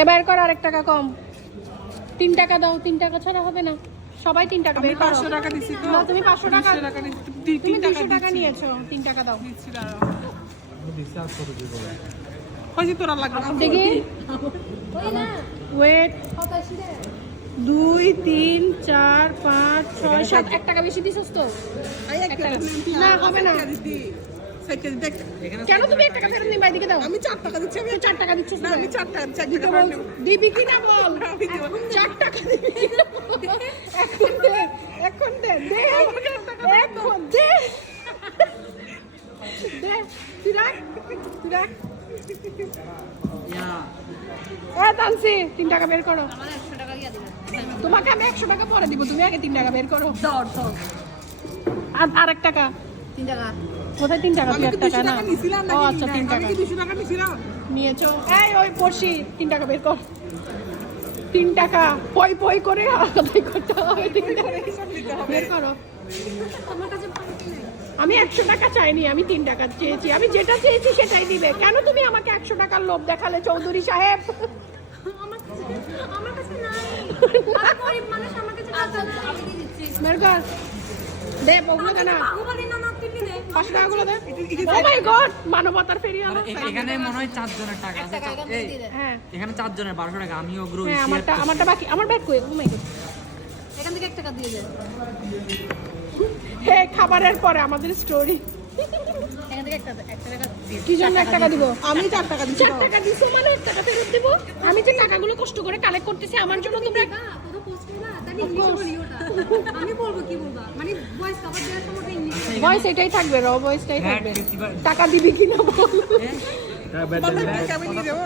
এবার কর আরেক টাকা কম। 3 টাকা দাও, 3 টাকা ছাড়া হবে না। সবাই 3 টাকা বের করো। 500 টাকা দিছি তো। না তুমি 500 টাকা, 200 টাকা তুমি 3 টাকা নিয়েছো। 3 টাকা দাও। দিচ্ছি দাঁড়াও। হইছে তোরা লাগবে না। দেখি ওয়েট 2 3 4 5 6 7 1 টাকা বেশি দিছস তো। না হবে না। কেন তুমি 1 টাকা ফেরত নিবা? এদিকে দাও। আমি 4 টাকা দিচ্ছি। আমি 4 টাকা দিচ্ছিস না, না? আমি 4 টাকা দিচ্ছি। দিতে বল, দিবি কি না বল। 4 টাকা দিবি কি না বল। এখন দে, এখন দে, দে এখন দে, দে তুই রাখ, তুই রাখ। তানসি 3 টাকা বের করো। তোমাকে আমি 100 টাকা পরে দিব, তুমি আগে 3 টাকা বের করো। আর 1 টাকা 3 টাকা কোথায়? 3 টাকা তুই 1 টাকা না? নিছিলাম ও নাকি? আচ্ছা 3 আমি টাকা কি 200 টাকা নিছিলাম? নিয়েছো। এই ওই পড়শি 3 টাকা বের কর। 3 টাকা পই পই করে আদায় করতে হবে। 3 টাকা হিসাব দিতে হবে। বের করো। আমার কাছে বাকি নাই। আমি 100 টাকা চাইনি, আমি 3 টাকা চেয়েছি। আমি যেটা চেয়েছি সেটাই দিবে। কেন তুমি আমাকে 100 টাকার লোভ দেখালে চৌধুরী সাহেব? আমার কাছে নাই। আমি গরিব মানুষ, আমার কাছে টাকা নাই। আমি দিয়ে দিচ্ছি। বের কর। দে বগুলো দে না। বাহুবলী না নাক টিপি দে। 5 টাকাগুলো দে। ও মাই গড, মানবতার ফেরি আলো। এখানে মনে হয় 4 জনের টাকা আছে। টাকা এখান থেকে দিয়ে দে। হ্যাঁ এখানে 4 জনের 1200 টাকা। আমি অগ্রহ হ্যাঁ, আমারটা বাকি। আমার ব্যাগ কই? ও মাই গড। এখান থেকে 1 টাকা দিয়ে দে। হে, খাবারের পরে আমাদের স্টোরি। এখান থেকে 1 টাকা দিয়ে দে। কি জন্য 1 টাকা দিব? আমি 4 টাকা দিচ্ছি। 4 টাকা দিছো মানে 1 টাকা ফেরত দিব? আমি যে টাকাগুলো কষ্ট করে কালেক্ট করতেছি আমার জন্য তোমরা কোথাও পোস্ট করবা? তাহলে ইংলিশে বলি ওটা। আমি বলবো কি বলবা? মানে ভয়েস কভার দেওয়ার সময় ওটা ইংলিশে। ভয়েস এটাই থাকবে, র ভয়েসটাই হ্যাঁ, থাকবে। 50 টাকা দিবি কিনা বল। বাবা, আমি নিয়ে যাবো।